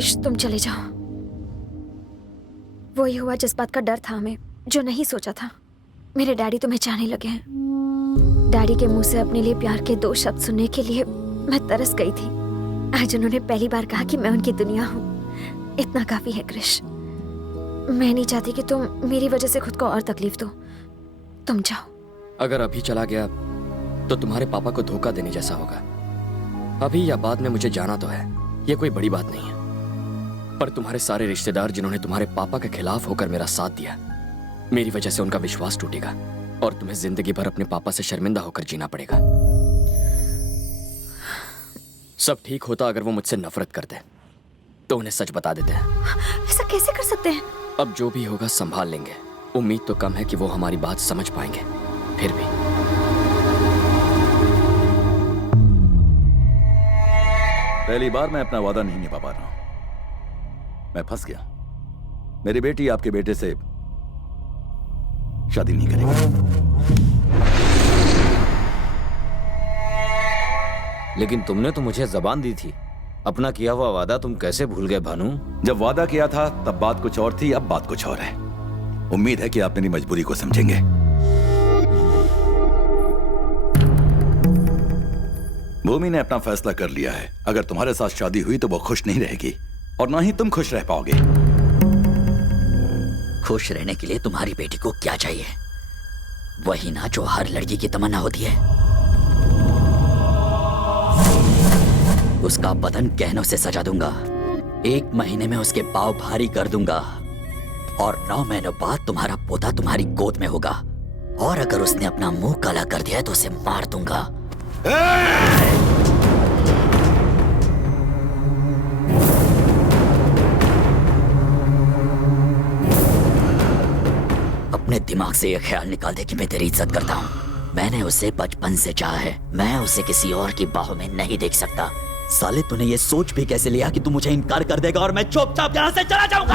क्रिश, तुम चले जाओ। वही हुआ जिस बात का डर था हमें, जो नहीं सोचा था। मेरे डैडी तुम्हें चाहने लगे हैं। डैडी के मुंह से अपने लिए प्यार के 2 शब्द सुनने के लिए मैं तरस गई थी। आज उन्होंने पहली बार कहा कि मैं उनकी दुनिया हूँ। इतना काफी है क्रिश। मैं नहीं चाहती कि तुम मेरी वजह से खुद को और तकलीफ दो। तुम जाओ। अगर अभी चला गया तो तुम्हारे पापा को धोखा देने जैसा होगा। अभी या बाद में मुझे जाना तो है, ये कोई बड़ी बात नहीं है। पर तुम्हारे सारे रिश्तेदार जिन्होंने तुम्हारे पापा के खिलाफ होकर मेरा साथ दिया, मेरी वजह से उनका विश्वास टूटेगा और तुम्हें जिंदगी भर अपने पापा से शर्मिंदा होकर जीना पड़ेगा। सब ठीक होता अगर वो मुझसे नफरत करते तो उन्हें सच बता देते हैं। ऐसा कैसे कर सकते हैं? अब जो भी होगा संभाल लेंगे। उम्मीद तो कम है कि वो हमारी बात समझ पाएंगे, फिर भी। पहली बार मैं अपना वादा नहीं निभा पा रहा हूं। मैं फंस गया। मेरी बेटी आपके बेटे से शादी नहीं करेगी। लेकिन तुमने तो मुझे जबान दी थी। अपना किया हुआ वादा तुम कैसे भूल गए भानु? जब वादा किया था तब बात कुछ और थी, अब बात कुछ और है। उम्मीद है कि आप मेरी मजबूरी को समझेंगे। भूमि ने अपना फैसला कर लिया है। अगर तुम्हारे साथ शादी हुई तो वो खुश नहीं रहेगी और ना ही तुम खुश रह पाओगे। खुश रहने के लिए तुम्हारी बेटी को क्या चाहिए? वही ना जो हर लड़की की तमन्ना होती है। उसका बदन गहनों से सजा दूंगा। 1 महीने में उसके पाँव भारी कर दूंगा और 9 महीनों बाद तुम्हारा पोता तुम्हारी गोद में होगा। और अगर उसने अपना मुंह काला कर दिया तो उसे मार दूंगा। अपने दिमाग से यह ख्याल निकाल दे कि मैं तेरी इज्जत करता हूँ। मैंने उसे बचपन से चाहा है। मैं उसे किसी और की बाहों में नहीं देख सकता। साले तूने ये सोच भी कैसे लिया कि तू मुझे इनकार कर देगा और मैं चुपचाप यहाँ से चला जाऊंगा?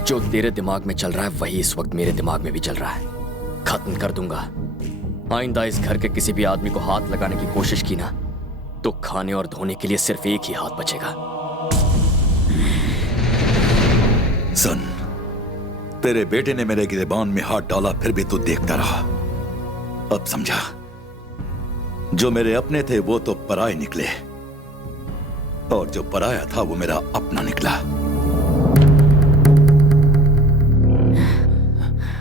जो तेरे दिमाग में चल रहा है वही इस वक्त मेरे दिमाग में भी चल रहा है। खत्म कर दूंगा। आइंदा इस घर के किसी भी आदमी को हाथ लगाने की कोशिश की ना तो खाने और धोने के लिए सिर्फ एक ही हाथ बचेगा। सुन, तेरे बेटे ने मेरे गिरेबान में हाथ डाला, फिर भी तू देखता रहा। अब समझा, जो मेरे अपने थे वो तो पराये निकले और जो पराया था वो मेरा अपना निकला।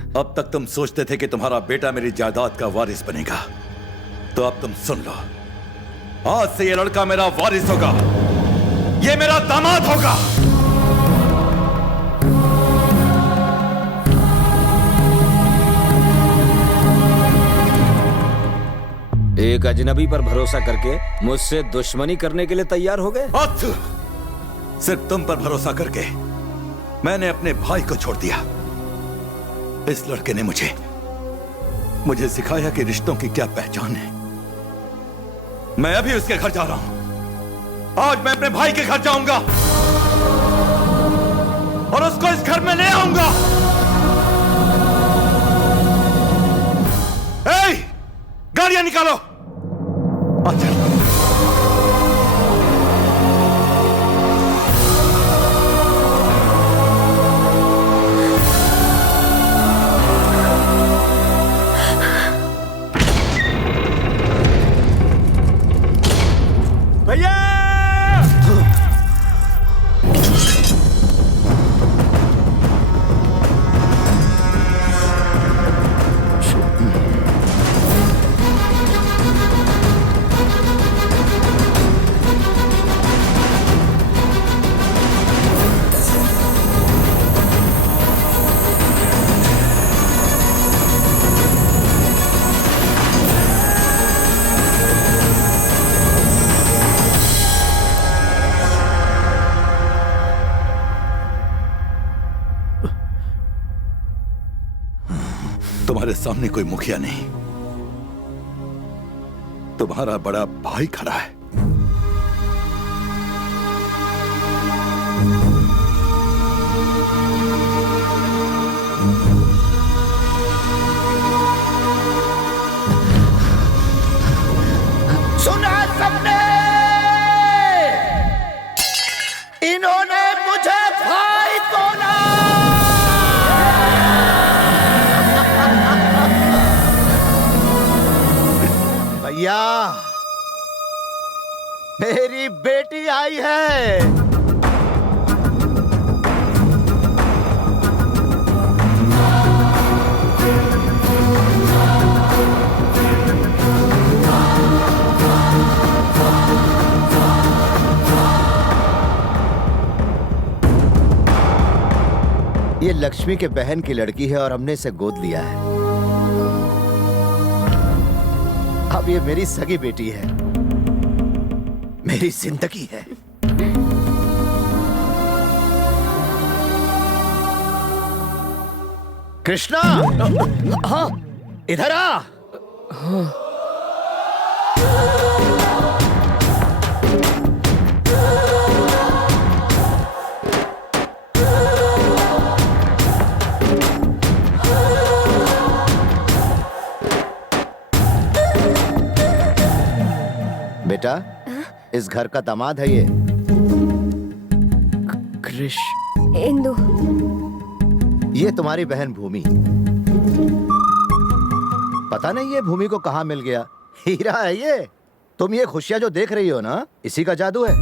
अब तक तुम सोचते थे कि तुम्हारा बेटा मेरी जायदाद का वारिस बनेगा, तो अब तुम सुन लो, आज से ये लड़का मेरा वारिस होगा। ये मेरा दामाद होगा। एक अजनबी पर भरोसा करके मुझसे दुश्मनी करने के लिए तैयार हो गए? सिर्फ तुम पर भरोसा करके मैंने अपने भाई को छोड़ दिया। इस लड़के ने मुझे सिखाया कि रिश्तों की क्या पहचान है। मैं अभी उसके घर जा रहा हूं। आज मैं अपने भाई के घर जाऊंगा और उसको इस घर में ले आऊंगा। गाड़ियां निकालो। अच्छा, तुम्हारे सामने कोई मुखिया नहीं, तुम्हारा बड़ा भाई खड़ा है। सुना सबने, इन्होंने मुझे भाई बोला। भैया, मेरी बेटी आई है। ये लक्ष्मी के बहन की लड़की है और हमने इसे गोद लिया है। अब ये मेरी सगी बेटी है, मेरी जिंदगी है। कृष्णा, हाँ, इधर आ। बेटा, इस घर का दामाद है ये। क्रिश, इंदु, ये तुम्हारी बहन भूमि। पता नहीं ये भूमि को कहाँ मिल गया। हीरा है ये। तुम ये खुशियां जो देख रही हो ना, इसी का जादू है।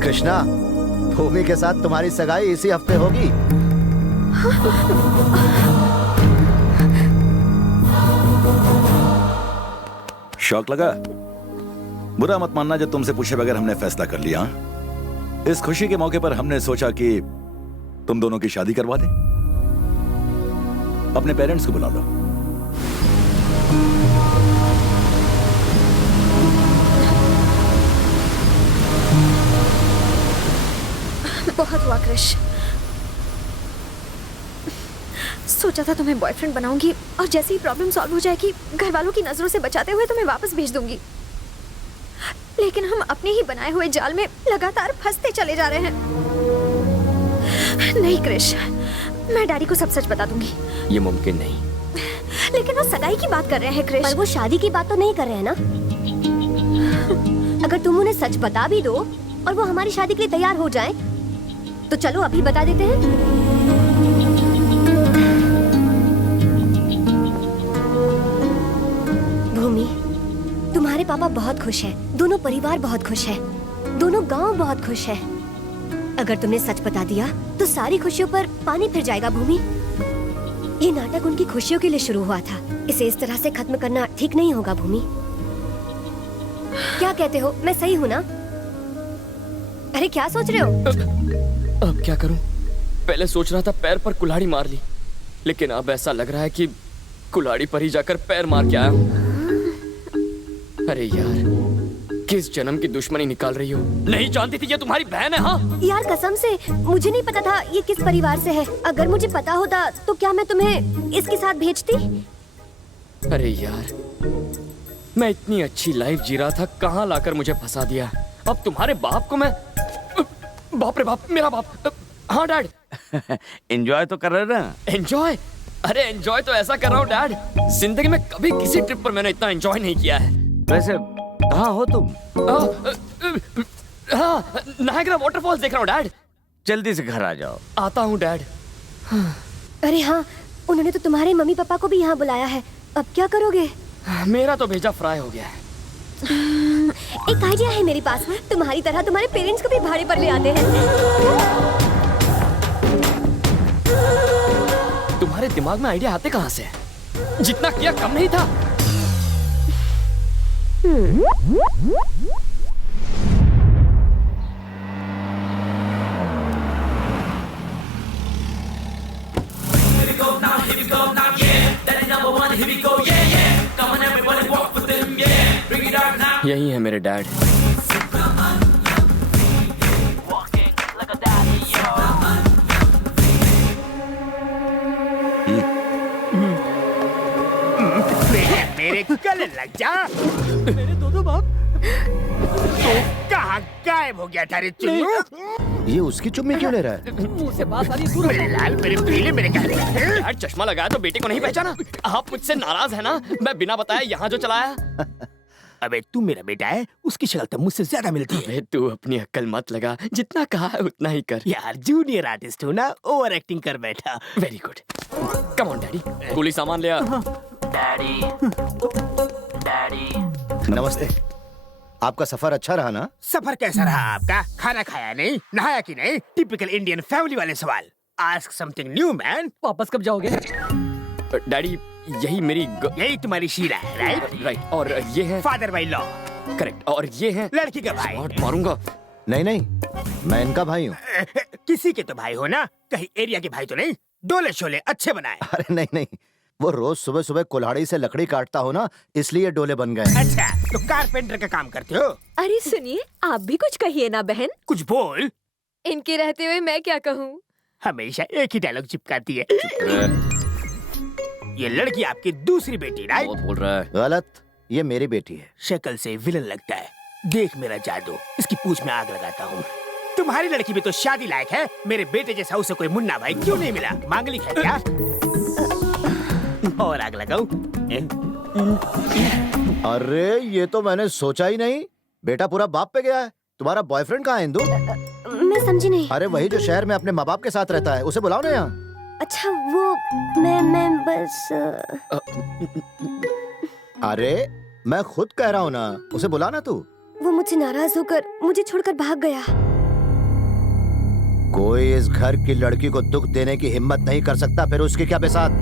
कृष्णा, भूमि के साथ तुम्हारी सगाई इसी हफ्ते होगी। शौक लगा? बुरा मत मानना जब तुमसे पूछे बगैर हमने फैसला कर लिया। इस खुशी के मौके पर हमने सोचा कि तुम दोनों की शादी करवा दें। अपने पेरेंट्स को बुला लो। बहुत हुआ क्रिश। सोचा था तुम्हें बॉयफ्रेंड बनाऊंगी और जैसे ही प्रॉब्लम सॉल्व हो जाएगी घर वालों की नजरों से बचाते हुए तुम्हें वापस भेज दूंगी, लेकिन हम अपने ही बनाए हुए जाल में लगातार फंसते चले जा रहे हैं। नहीं क्रिश, मैं डैडी को सब सच बता दूंगी। ये मुमकिन नहीं। लेकिन वो सगाई की बात कर रहे हैं क्रिश। पर वो शादी की बात तो नहीं कर रहे हैं ना। अगर तुम उन्हें सच बता भी दो और वो हमारी शादी के लिए तैयार हो जाएं, तो चलो अभी बता देते हैं। भूमि, तुम्हारे पापा बहुत खुश हैं, दोनों परिवार बहुत खुश है, दोनों गांव बहुत खुश है। अगर तुमने सच बता दिया तो सारी खुशियों पर पानी फिर जाएगा। भूमि, ये नाटक उनकी खुशियों के लिए शुरू हुआ था, इसे इस तरह से खत्म करना ठीक नहीं होगा। भूमि, क्या कहते हो? मैं सही हूँ ना? अरे क्या सोच रहे हो? अब क्या करूं? पहले सोच रहा था पैर पर कुल्हाड़ी मार ली, लेकिन अब ऐसा लग रहा है कि कुल्हाड़ी पर ही जाकर पैर मार के आया हूं। अरे यार, किस जन्म की दुश्मनी निकाल रही हो? नहीं जानती थी ये तुम्हारी बहन है। हाँ यार, कसम से मुझे नहीं पता था ये किस परिवार से है। अगर मुझे पता होता तो क्या मैं तुम्हें इसके साथ भेजती? अरे यार, मैं इतनी अच्छी लाइफ जी रहा था, कहाँ लाकर मुझे फंसा दिया। अब तुम्हारे बाप को मैं, बाप रे बाप, मेरा बाप। हाँ डैड। एंजॉय तो कर रहे ना? एंजॉय? अरे एंजॉय तो ऐसा कर रहा हूँ डैड, जिंदगी में कभी किसी ट्रिप पर मैंने इतना एंजॉय नहीं किया है। वैसे कहाँ हो तुम? हाँ, नायग्रा वाटरफॉल्स देख रहा हूँ डैड। जल्दी से घर आ जाओ। आता हूँ डैड। अरे हाँ, उन्होंने तो तुम्हारे मम्मी पापा को भी यहाँ बुलाया है। अब क्या करोगे? मेरा तो भेजा फ्राई हो गया है। एक आइडिया है मेरे पास। तुम्हारी तरह तुम्हारे पेरेंट्स को भी भाड़े पर ले आते हैं। तुम्हारे दिमाग में आइडिया आते कहाँ से? जितना किया कम नहीं था। यही है मेरे डैड। मेरे गले लग जा। मेरे दोनों बाप तो कहाँ गायब हो गया था रे चुन्नू? ये उसकी चुम्मी क्यों ले रहा है? मुंह से बात आ रही, दूर मेरे लाल, मेरे पीले, मेरे काले। डैड चश्मा लगाया तो बेटे को नहीं पहचाना? आप मुझसे नाराज है ना? मैं बिना बताए यहाँ जो चलाया। अबे तू मेरा बेटा है, उसकी शक्ल तो मुझसे ज्यादा मिलती है। अबे तू अपनी अक्ल मत लगा, जितना कहा है उतना ही कर। यार जूनियर आर्टिस्ट हो ना, ओवर एक्टिंग कर बैठा। Very good. Come on daddy, गोली सामान ले आ। नमस्ते। आपका सफर अच्छा रहा ना? सफर कैसा रहा आपका? खाना खाया नहीं, नहाया कि नहीं? टिपिकल इंडियन फैमिली वाले सवाल। Ask something new man. वापस कब जाओगे? डैडी यही मेरी यही तुम्हारी शीला है, राइट? राइट। और ये है फादर बाई लॉ। करेक्ट। और ये है लड़की का भाई। स्मार्ट मारूंगा। नहीं नहीं, मैं इनका भाई हूँ। किसी के तो भाई हो ना, कहीं एरिया के भाई तो नहीं? डोले शोले अच्छे बनाए। अरे नहीं नहीं, वो रोज सुबह सुबह कुल्हाड़ी से लकड़ी काटता हो ना, इसलिए डोले बन गए। अच्छा, तो कारपेंटर का काम करते हो? अरे सुनिए, आप भी कुछ कहिए ना बहन। कुछ बोल। इनके रहते हुए मैं क्या कहूँ? हमेशा एक ही डायलॉग चिपकाती है। ये लड़की आपकी दूसरी बेटी, राइट? बहुत बोल रहा है। गलत, ये मेरी बेटी है। शक्ल से विलन लगता है। देख मेरा जादू, इसकी पूंछ में आग लगाता हूँ। तुम्हारी लड़की भी तो शादी लायक है। मेरे बेटे जैसा उसे कोई मुन्ना भाई क्यों नहीं मिला? मांगलिक है क्या? और आग लगाऊं? अरे ये तो मैंने सोचा ही नहीं। बेटा पूरा बाप पे गया है। तुम्हारा बॉयफ्रेंड कहाँ है इंदु? मैं समझी नहीं। अरे वही जो शहर में अपने माँ बाप के साथ रहता है, उसे बुलाओ ना यहाँ। अच्छा वो मैं बस अरे मैं खुद कह रहा हूँ ना, उसे बुला ना तू। वो मुझसे नाराज होकर मुझे छोड़कर भाग गया। कोई इस घर की लड़की को दुख देने की हिम्मत नहीं कर सकता, फिर उसकी क्या बिसात।